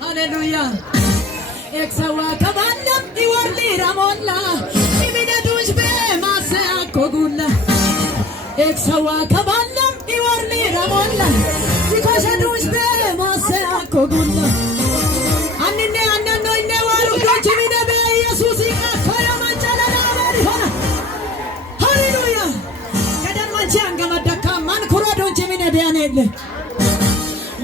Hallelujah. Eksawa kabandam iwarli ramolla imida dujbe masa kogula. Eksawa kabandam iwarli ramolla ikosha dujbe masa kogula. Anne no inne waru dujimida be Yesusi akaya manchana nabari hona. Hallelujah. Kadan manchanga madaka man kura dujimida be anele.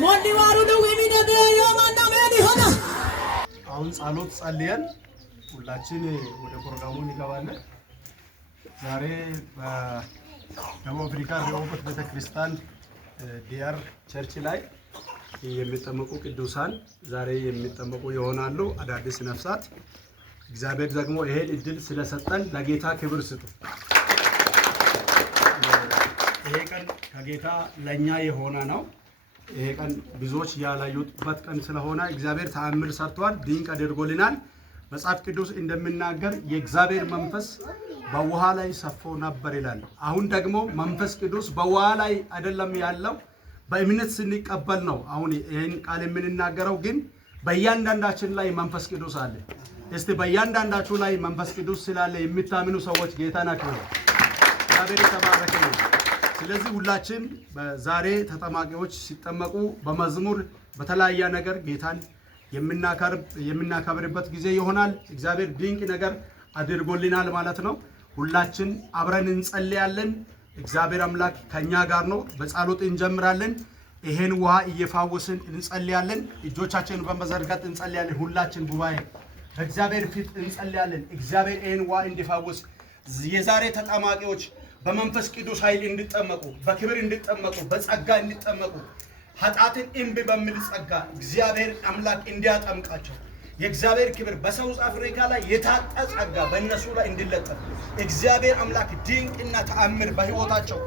Mondi waru dujimida be yomanda be hona. አሁን ጸሎት ጸልየን ሁላችን ወደ ፕሮግራሙ እንገባለን። ዛሬ በደቡብ አፍሪካ ሪሆቦት ቤተክርስቲያን ዲአር ቸርች ላይ የሚጠመቁ ቅዱሳን ዛሬ የሚጠመቁ ይሆናሉ። አዳዲስ ነፍሳት እግዚአብሔር ደግሞ ይሄን እድል ስለሰጠን ለጌታ ክብር ስጡ። ይሄ ቀን ከጌታ ለኛ የሆነ ነው። ይሄ ቀን ብዙዎች ያላዩበት ቀን ስለሆነ እግዚአብሔር ተአምር ሰርቷል፣ ድንቅ አድርጎልናል። መጽሐፍ ቅዱስ እንደሚናገር የእግዚአብሔር መንፈስ በውሃ ላይ ሰፎ ነበር ይላል። አሁን ደግሞ መንፈስ ቅዱስ በውሃ ላይ አይደለም ያለው፣ በእምነት ስንቀበል ነው። አሁን ይሄን ቃል የምንናገረው ግን በእያንዳንዳችን ላይ መንፈስ ቅዱስ አለ። እስቲ በእያንዳንዳችሁ ላይ መንፈስ ቅዱስ ስላለ የምታምኑ ሰዎች ጌታን አክብሩ። እግዚአብሔር የተባረከ ነው። ስለዚህ ሁላችን ዛሬ ተጠማቂዎች ሲጠመቁ በመዝሙር በተለያየ ነገር ጌታን የምናከብርበት ጊዜ ይሆናል። እግዚአብሔር ድንቅ ነገር አድርጎልናል ማለት ነው። ሁላችን አብረን እንጸልያለን። እግዚአብሔር አምላክ ከኛ ጋር ነው። በጸሎት እንጀምራለን። ይሄን ውሃ እየፋወስን እንጸልያለን። እጆቻችንን በመዘርጋት እንጸልያለን። ሁላችን ጉባኤ በእግዚአብሔር ፊት እንጸልያለን። እግዚአብሔር ይሄን ውሃ እንዲፋወስ የዛሬ ተጠማቂዎች በመንፈስ ቅዱስ ኃይል እንዲጠመቁ፣ በክብር እንዲጠመቁ፣ በጸጋ እንዲጠመቁ፣ ኃጢአትን እምቢ በሚል ጸጋ እግዚአብሔር አምላክ እንዲያጠምቃቸው የእግዚአብሔር ክብር በሳውዝ አፍሪካ ላይ የታጠ ጸጋ በእነሱ ላይ እንዲለጠፍ እግዚአብሔር አምላክ ድንቅና ተአምር በሕይወታቸው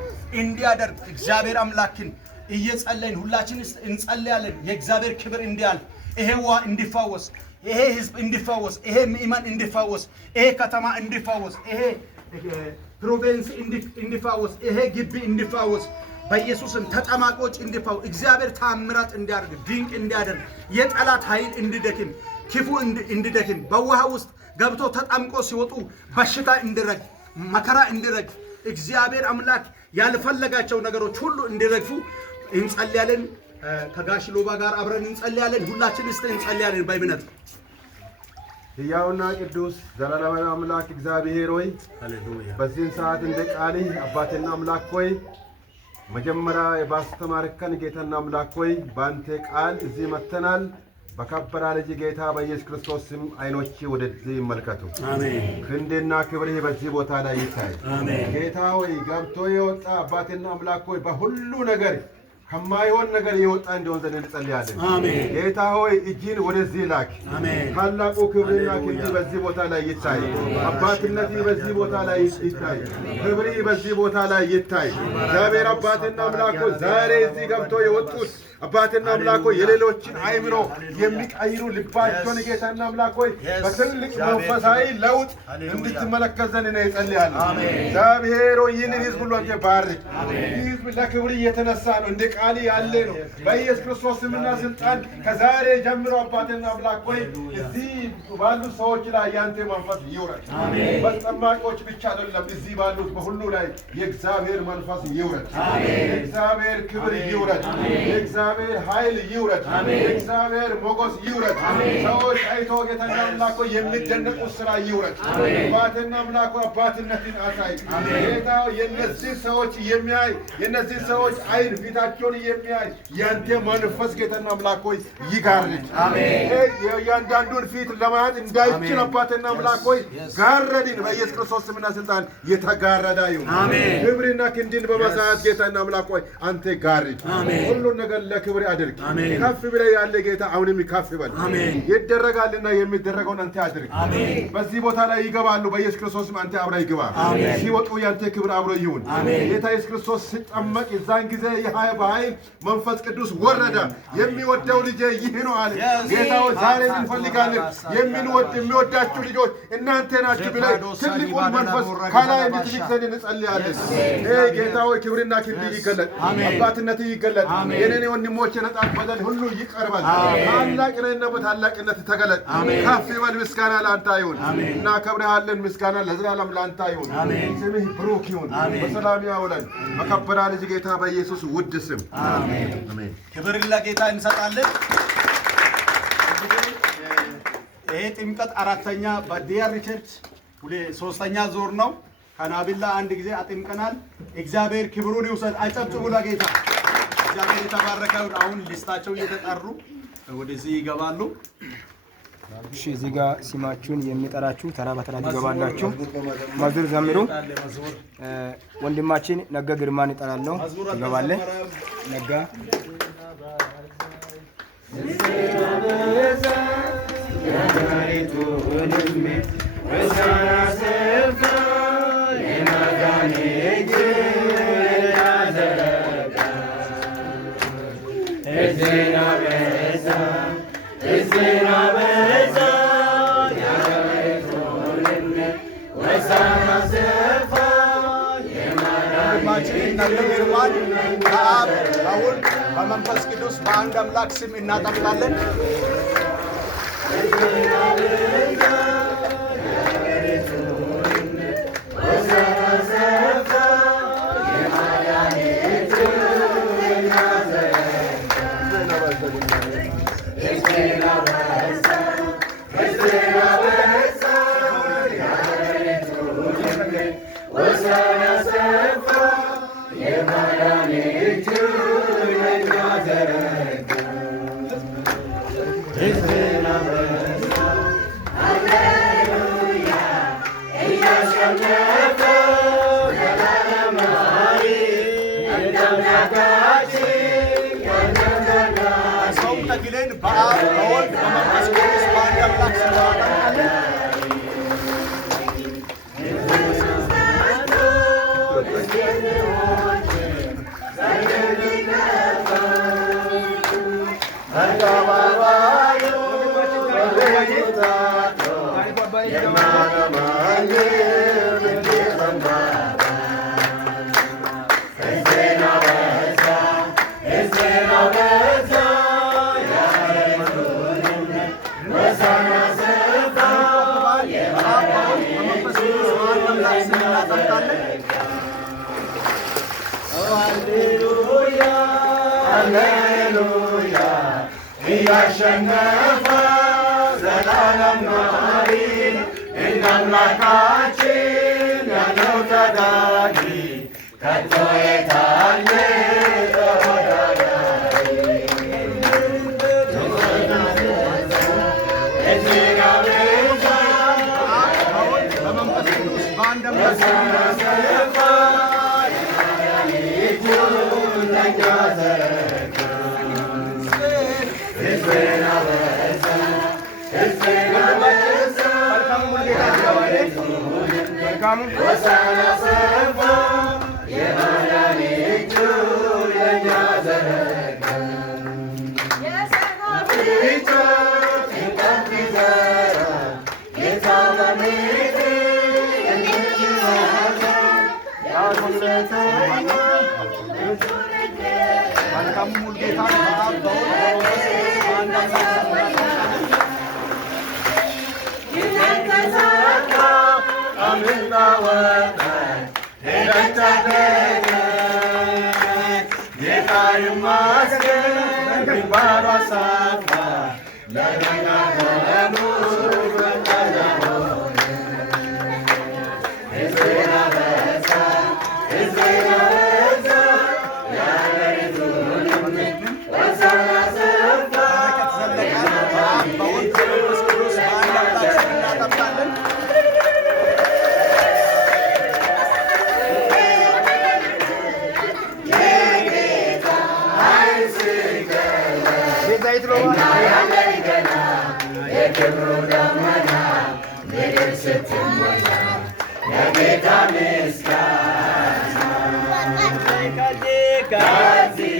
እንዲያደርግ እግዚአብሔር አምላክን እየጸለይን ሁላችን እንጸልያለን። የእግዚአብሔር ክብር እንዲያልፍ፣ ይሄ ውሃ እንዲፋወስ፣ ይሄ ህዝብ እንዲፋወስ፣ ይሄ ምእመን እንዲፋወስ፣ ይሄ ከተማ እንዲፋወስ፣ ይሄ ፕሮቪንስ እንዲፋወስ፣ ይሄ ግቢ እንዲፋወስ፣ በኢየሱስም ተጠማቂዎች እንዲፋወስ እግዚአብሔር ተአምራት እንዲያደርግ ድንቅ እንዲያደርግ የጠላት ኃይል እንዲደክም ክፉ እንዲደክም በውሃ ውስጥ ገብቶ ተጠምቆ ሲወጡ በሽታ እንዲረግፍ መከራ እንዲረግፍ እግዚአብሔር አምላክ ያልፈለጋቸው ነገሮች ሁሉ እንዲረግፉ እንጸልያለን። ከጋሽ ሎባ ጋር አብረን እንጸልያለን። ሁላችን እንጸልያለን በእምነት። ሕያውና ቅዱስ ዘላለማዊ አምላክ እግዚአብሔር ሆይ ሃሌሉያ፣ በዚህን ሰዓት እንደ ቃልህ አባትና አምላክ ሆይ መጀመሪያ ባስተማርከን ጌታና አምላክ ሆይ በአንተ ቃል እዚህ መተናል። በከበረ ልጅ ጌታ በኢየሱስ ክርስቶስ ስም አይኖች ወደዚህ ይመልከቱ። አሜን። ክንድና ክብርህ በዚህ ቦታ ላይ ይታይ። አሜን። ጌታ ሆይ ገብቶ የወጣ አባትና አምላክ ሆይ በሁሉ ነገር ከማይሆን ነገር የወጣ እንደሆነ ዘንድ እንጸልያለን። አሜን። ጌታ ሆይ እጅን ወደዚህ ላክ። አሜን። ታላቁ ክብርና ክንድ በዚህ ቦታ ላይ ይታይ። አባትነት በዚህ ቦታ ላይ ይታይ። ክብር በዚህ ቦታ ላይ ይታይ። እግዚአብሔር አባትና አምላክ ሆይ ዛሬ እዚህ ገብቶ የወጡት አባትና አምላክ ሆይ የሌሎችን አይምሮ የሚቀይሩ ልባቸውን ጌታና አምላክ ሆይ በትልቅ መንፈሳዊ ለውጥ እንድትመለከት ዘንድ ነው እጸልያለሁ። እግዚአብሔር ሆይ ይህንን ህዝብ ሁሉ አንተ ባርክ። ይህ ህዝብ ለክብር እየተነሳ ነው፣ እንደ ቃል ያለ ነው። በኢየሱስ ክርስቶስ ስምና ስልጣን ከዛሬ ጀምሮ አባትና አምላክ ሆይ እዚህ ባሉ ሰዎች ላይ ያንተ መንፈስ ይውረድ። በጠማቂዎች ብቻ አይደለም፣ እዚህ ባሉት በሁሉ ላይ የእግዚአብሔር መንፈስ ይውረድ። የእግዚአብሔር ክብር ይውረድ። የእግዚአብሔር ኃይል ይውረድ። የእግዚአብሔር ሞገስ ይውረድ። ሰዎች አይቶ ጌታና አምላክ ሆይ የሚደነቁት ሥራ ይውረድ። አባትና አምላክ ሆይ አባትነትን አሳይ። ጌታ የነዚህ ሰዎች የሚያይ የነዚህ ሰዎች አይን ፊታቸውን የሚያይ ያንተ መንፈስ ጌታና አምላክ ሆይ ይጋርድ። የእያንዳንዱን ፊት ለማየት እንዳይችል አባትና አምላክ ሆይ ጋረድን። በኢየሱስ ክርስቶስ ስምና ስልጣን የተጋረዳ ይሁን። ክብርና ክንድን በመሳት ጌታና አምላክ ሆይ አንተ ጋርድ። ሁሉን ነገር ክብር አድርግ። ከፍ ብለህ ያለ ጌታ አሁንም ከፍ በል። ይደረጋልና የሚደረገውን አንተ አድርግ። በዚህ ቦታ ላይ ይገባሉ። በኢየሱስ ክርስቶስም አንተ አብረህ ይግባ። ሲወጡ ያንተ ክብር አብሮ ይሁን። ጌታ ኢየሱስ ክርስቶስ ሲጠመቅ የዛን ጊዜ በኃይል መንፈስ ቅዱስ ወረደ። የሚወደው ልጄ ይህ ነው አለ። ጌታ ሆይ ዛሬ እንፈልጋለን የሚወዳችሁ ልጆች እናንተ ናችሁ ብለህ ትልቁን መንፈስ ከላይ እንድትልክ ዘንድ እንጸልያለን። ጌታ ሆይ ክብርና ክብር ይገለጥ፣ አባትነት ይገለጥ። የኔ ወንድሞቼ ነጣት በደል ሁሉ ይቀርባል። ታላቅ ነህና በታላቅነት ተገለጥ። ከፍ ይበል። ምስጋና ለአንተ ይሁን። እናከብርሃለን። ምስጋና ለዘላለም ለአንተ ይሁን። ስምህ ብሩክ ይሁን። በሰላም ያውለን። በከበረ ልጅ ጌታ በኢየሱስ ውድ ስም አሜን። ክብር ለጌታ እንሰጣለን። ይሄ ጥምቀት አራተኛ በዲያር ቸርች ሶስተኛ ዙር ነው። ከናቢላ አንድ ጊዜ አጥምቀናል። እግዚአብሔር ክብሩን ይውሰድ። አጨብጭቡ ለጌታ። እግዚአብሔር የተባረከ። አሁን ሊስታቸው እየተጠሩ ወደዚህ ይገባሉ። እሺ፣ እዚህ ጋር ስማችሁን የሚጠራችሁ ተራ በተራ ትገባላችሁ። መዝሙር ዘምሩ። ወንድማችን ነጋ ግርማን ይጠራለሁ። ትገባለህ ነጋ። በአብ በወልድ በመንፈስ ቅዱስ በአንድ አምላክ ስም እናጠምቃለን። በአብ በወልድ በመንፈስ ቅዱስ በአንድ አምላክ ስም እናጠምቃለን። ሃሌሉያ እያሸነፈ ዘላለም ኗሪ እንደ አምላካችን ያለው ተጋጊ ከቶ የታየ ተወዳዳሪ እዚህ ጋር በመንፈስ ቅዱስ በአንድ አምላክ Sing የክብሩ ደመና ምድር ስትሞላ ለጌታ ምስጋና ከዚህ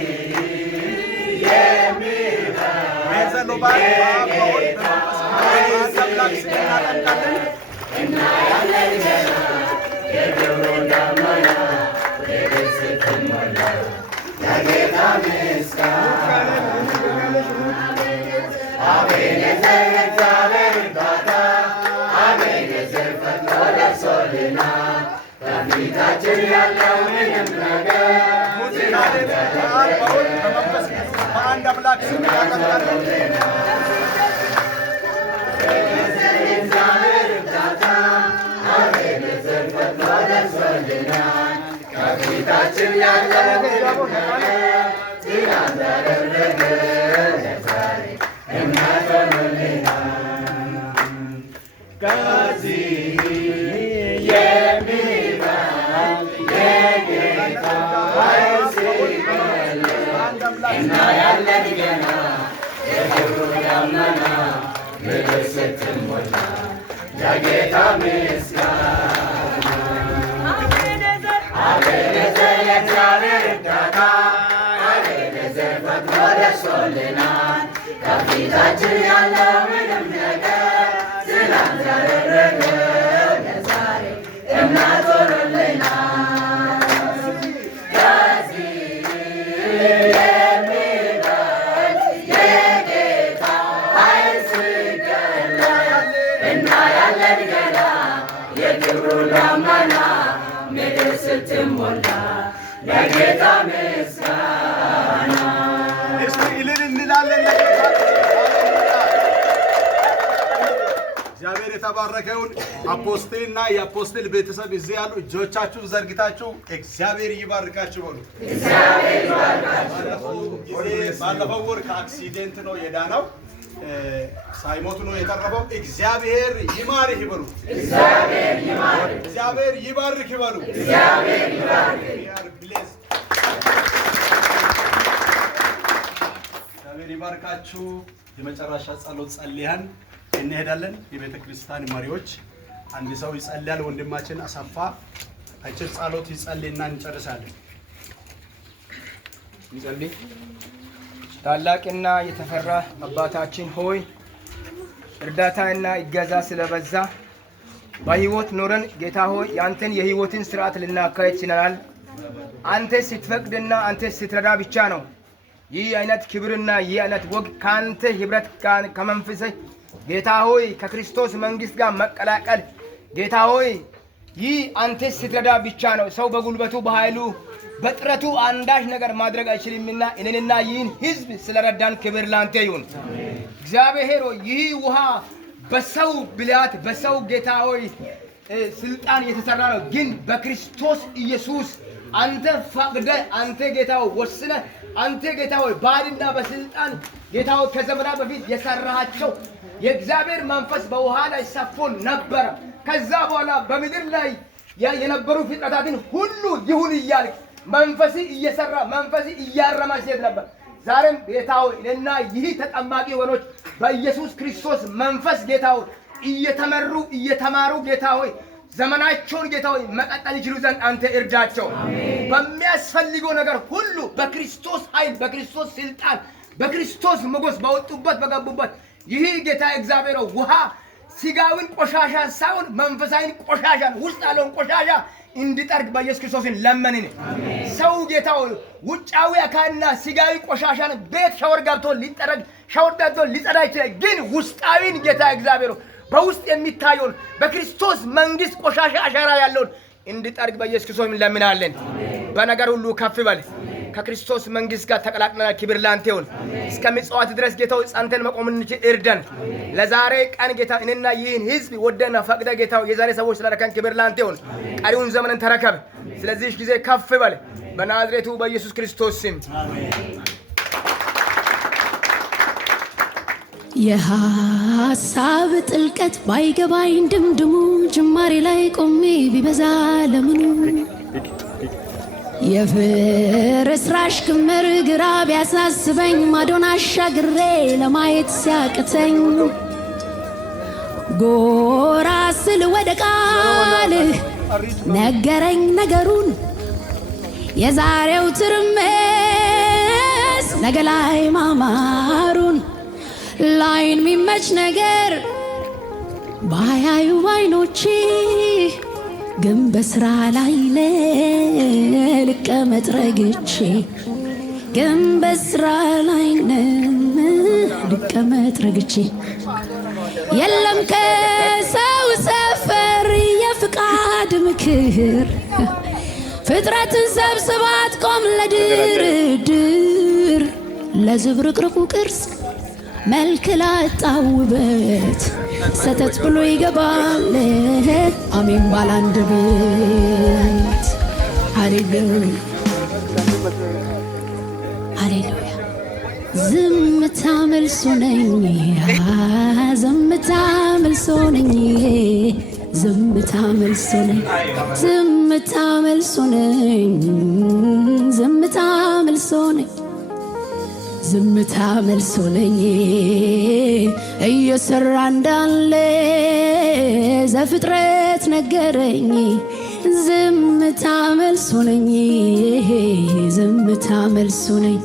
እናያለን ገና የክብሩ ደመና ምድር ስትሞላ ለጌታ ምስጋና አቤኔዘር የእግዚአብሔር እርዳታ አቤኔዘር ፈጥኖ ደርሶልናል ከፊታችን ያለው ምንም ነገር በአንድ አምላክ ስም አቤኔዘር የእግዚአብሔር እርዳታ አቤኔዘር ፈጥኖ ደርሶልናል ከፊታችን ያለው ምንም ነገር ትናንት ያደረገ ለዛሬ እምነት ሆኖልናል ከዚህ የሚበልጥ የጌታ ኃይል ሲገለጥ እናያለን ገና የክብሩ ደመና ምድር ስትሞላ ለጌታ ምስጋና አቤኔዘር የእግዚአብሔር እርዳታ አቤኔዘር ፈጥኖ ደርሶልናል ከፊታችን ያለው ምንም ነገር ትናንት ያደረገው ለዛሬ እምነት ሆኖልናል ከዚህ የሚበልጥ የጌታ ኃይል ሲገለጥ እናያለን ገና የክብሩ ደመና ምድር ስትሞላ ለጌታ ምስጋና እስቲ እልል እንላለን። እግዚአብሔር የተባረከውን አፖስቴልና የአፖስቴል ቤተሰብ እዚህ ያሉ እጆቻችሁን ዘርግታችሁ እግዚአብሔር ይባርካችሁ በሉ። እግዚአብሔር ይባርካችሁ። ባለፈው ወር ከአክሲደንት ነው የዳነው፣ ሳይሞቱ ነው የተረፈው። እግዚአብሔር ይማርህ ይበሉ። እግዚአብሔር ይማርህ። እግዚአብሔር ይባርክ ይበሉ። እግዚአብሔር ይባርክ። እግዚአብሔር ይባርካችሁ። የመጨረሻ ጸሎት ጸልያን እንሄዳለን። የቤተ ክርስቲያን መሪዎች አንድ ሰው ይጸልያል። ወንድማችን አሰፋ አጭር ጸሎት ይጸልይና እንጨርሳለን። እንጸልይ። ታላቅና የተፈራ አባታችን ሆይ እርዳታና እገዛ ስለበዛ በህይወት ኖረን ጌታ ሆይ ያንተን የህይወትን ስርዓት ልናካሄድ ችለናል። አንተ ስትፈቅድና አንተ ስትረዳ ብቻ ነው ይህ አይነት ክብርና ይህ አይነት ወግ ካንተ ህብረት ከመንፈስ ጌታ ሆይ ከክርስቶስ መንግስት ጋር መቀላቀል ጌታ ሆይ ይህ አንተ ስትረዳ ብቻ ነው። ሰው በጉልበቱ በኃይሉ በጥረቱ አንዳች ነገር ማድረግ አይችልምና እኔንና ይህን ህዝብ ስለረዳን ክብር ላንተ ይሁን። እግዚአብሔር ሆይ ይህ ውሃ በሰው ብልሃት በሰው ጌታ ሆይ ስልጣን የተሰራ ነው፣ ግን በክርስቶስ ኢየሱስ አንተ ፈቅደ አንተ ጌታ ሆይ ወስነ አንተ ጌታ ሆይ ባልና በስልጣን ጌታ ሆይ ከዘመናት በፊት የሰራሃቸው የእግዚአብሔር መንፈስ በውሃ ላይ ሰፎ ነበር። ከዛ በኋላ በምድር ላይ የነበሩ ፍጥረታትን ሁሉ ይሁን እያልክ መንፈስ እየሰራ መንፈስ እያረማ ሲሄድ ነበር። ዛሬም ጌታ ሆይ እኔና ይህ ተጠማቂ ወገኖች በኢየሱስ ክርስቶስ መንፈስ ጌታ ሆይ እየተመሩ እየተማሩ ጌታ ሆይ ዘመናቸውን ጌታ ሆይ መቀጠል ይችሉ ዘንድ አንተ እርዳቸው። በሚያስፈልገው ነገር ሁሉ በክርስቶስ ኃይል በክርስቶስ ስልጣን በክርስቶስ ሞገስ በወጡበት በገቡበት ይህ ጌታ እግዚአብሔር ውሃ ስጋዊን ቆሻሻ ሳይሆን መንፈሳዊን ቆሻሻን ውስጥ ያለውን ቆሻሻ እንዲጠርግ በኢየሱስ ክርስቶስን ለመንን። ሰው ጌታው ውጫዊ አካልና ስጋዊ ቆሻሻን ቤት ሻወር ገብቶ ሊጠረግ ሻወር ገብቶ ሊጸዳ ይችላል፣ ግን ውስጣዊን ጌታ እግዚአብሔር በውስጥ የሚታየውን በክርስቶስ መንግስት ቆሻሻ አሻራ ያለውን እንዲጠርግ በኢየሱስ ክርስቶስን ለምናለን። በነገር ሁሉ ከፍ በል። ከክርስቶስ መንግስት ጋር ተቀላቅለናል። ክብር ላንተ ይሁን። እስከ ምጽዋት ድረስ ጌታው ጸንተን መቆም እንችል እርዳን። ለዛሬ ቀን ጌታ እኔና ይህን ህዝብ ወደና ፈቅደ ጌታው የዛሬ ሰዎች ስለረከን ክብር ላንተ ይሁን። ቀሪውን ዘመንን ተረከብ። ስለዚህ ጊዜ ከፍ በል በናዝሬቱ በኢየሱስ ክርስቶስ ስም አሜን። የሐሳብ ጥልቀት ባይገባኝ ድምድሙ ጅማሬ ላይ ቆሜ ቢበዛ ለምኑ የፍርስራሽ ክምር ግራ ቢያሳስበኝ ማዶን አሻግሬ ለማየት ሲያቅተኝ ጎራ ስል ወደ ቃልህ ነገረኝ ነገሩን የዛሬው ትርምስ ነገ ላይ ማማሩን ላይን ሚመች ነገር ባያዩ አይኖቼ ግን በስራ ላይ ልቀመጥ ረግቼ ግን በስራ ላይ ልቀመጥ ረግቼ የለም ከሰው ሰፈር የፍቃድ ምክር ፍጥረትን ሰብስባት ቆም ለድርድር ለዝብርቅርቁ ቅርስ መልክ ላጣው ውበት ሰተት ብሎ ይገባል አሜን ባላንደበት ሃሌሉያ ሃሌሉያ ዝምታ መልሶ ነኝ ዝምታ መልሶ ነኝ ዝምታ መልሶ ነኝ ዝምታ መልሶ ነኝ ዝምታ መልሶ ነኝ ዝምታ መልሶ ነኝ እየሰራ እንዳለ ዘፍጥረት ነገረኝ ዝምታ መልሶ ነኝ ዝምታ መልሶ ነኝ